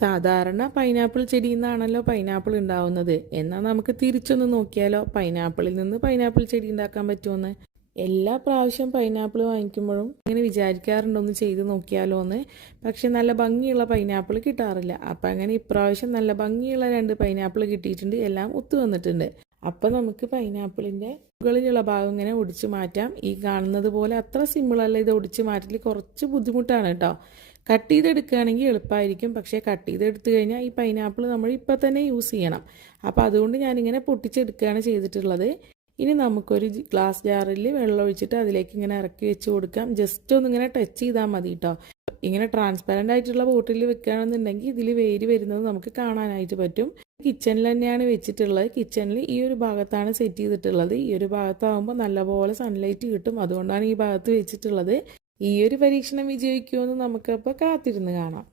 സാധാരണ പൈനാപ്പിൾ ചെടിയിൽ നിന്നാണല്ലോ പൈനാപ്പിൾ ഉണ്ടാവുന്നത്. എന്നാൽ നമുക്ക് തിരിച്ചൊന്ന് നോക്കിയാലോ, പൈനാപ്പിളിൽ നിന്ന് പൈനാപ്പിൾ ചെടി ഉണ്ടാക്കാൻ പറ്റുമെന്ന്. എല്ലാ പ്രാവശ്യം പൈനാപ്പിൾ വാങ്ങിക്കുമ്പോഴും ഇങ്ങനെ വിചാരിക്കാറുണ്ടൊന്ന് ചെയ്ത് നോക്കിയാലോ എന്ന്. പക്ഷെ നല്ല ഭംഗിയുള്ള പൈനാപ്പിൾ കിട്ടാറില്ല. അപ്പം അങ്ങനെ ഇപ്രാവശ്യം നല്ല ഭംഗിയുള്ള 2 പൈനാപ്പിൾ കിട്ടിയിട്ടുണ്ട്. എല്ലാം ഒത്തു വന്നിട്ടുണ്ട്. അപ്പം നമുക്ക് പൈനാപ്പിളിൻ്റെ മുകളിലുള്ള ഭാഗം ഇങ്ങനെ ഒടിച്ച് മാറ്റാം. ഈ കാണുന്നത് പോലെ അത്ര സിമ്പിളല്ല, ഇത് ഒടിച്ച് മാറ്റൽ കുറച്ച് ബുദ്ധിമുട്ടാണ് കേട്ടോ. കട്ട് ചെയ്തെടുക്കുകയാണെങ്കിൽ എളുപ്പമായിരിക്കും. പക്ഷേ കട്ട് ചെയ്തെടുത്തു കഴിഞ്ഞാൽ ഈ പൈനാപ്പിൾ നമ്മൾ ഇപ്പം തന്നെ യൂസ് ചെയ്യണം. അപ്പോൾ അതുകൊണ്ട് ഞാനിങ്ങനെ പൊട്ടിച്ചെടുക്കുകയാണ് ചെയ്തിട്ടുള്ളത്. ഇനി നമുക്കൊരു ഗ്ലാസ് ജാറിൽ വെള്ളം ഒഴിച്ചിട്ട് അതിലേക്ക് ഇങ്ങനെ ഇറക്കി വെച്ച് കൊടുക്കാം. ജസ്റ്റ് ഒന്നിങ്ങനെ ടച്ച് ചെയ്താൽ മതി കേട്ടോ. ഇങ്ങനെ ട്രാൻസ്പെറൻ്റ് ആയിട്ടുള്ള ബോട്ടിൽ വെക്കുകയാണെന്നുണ്ടെങ്കിൽ ഇതിൽ വേര് വരുന്നത് നമുക്ക് കാണാനായിട്ട് പറ്റും. കിച്ചണിൽ തന്നെയാണ് വെച്ചിട്ടുള്ളത്. കിച്ചണിൽ ഈ ഒരു ഭാഗത്താണ് സെറ്റ് ചെയ്തിട്ടുള്ളത്. ഈ ഒരു ഭാഗത്താകുമ്പോൾ നല്ലപോലെ സൺലൈറ്റ് കിട്ടും. അതുകൊണ്ടാണ് ഈ ഭാഗത്ത് വെച്ചിട്ടുള്ളത്. ഈ ഒരു പരീക്ഷണം വിജയിക്കുമെന്ന് നമുക്കപ്പോൾ കാത്തിരുന്ന് കാണാം.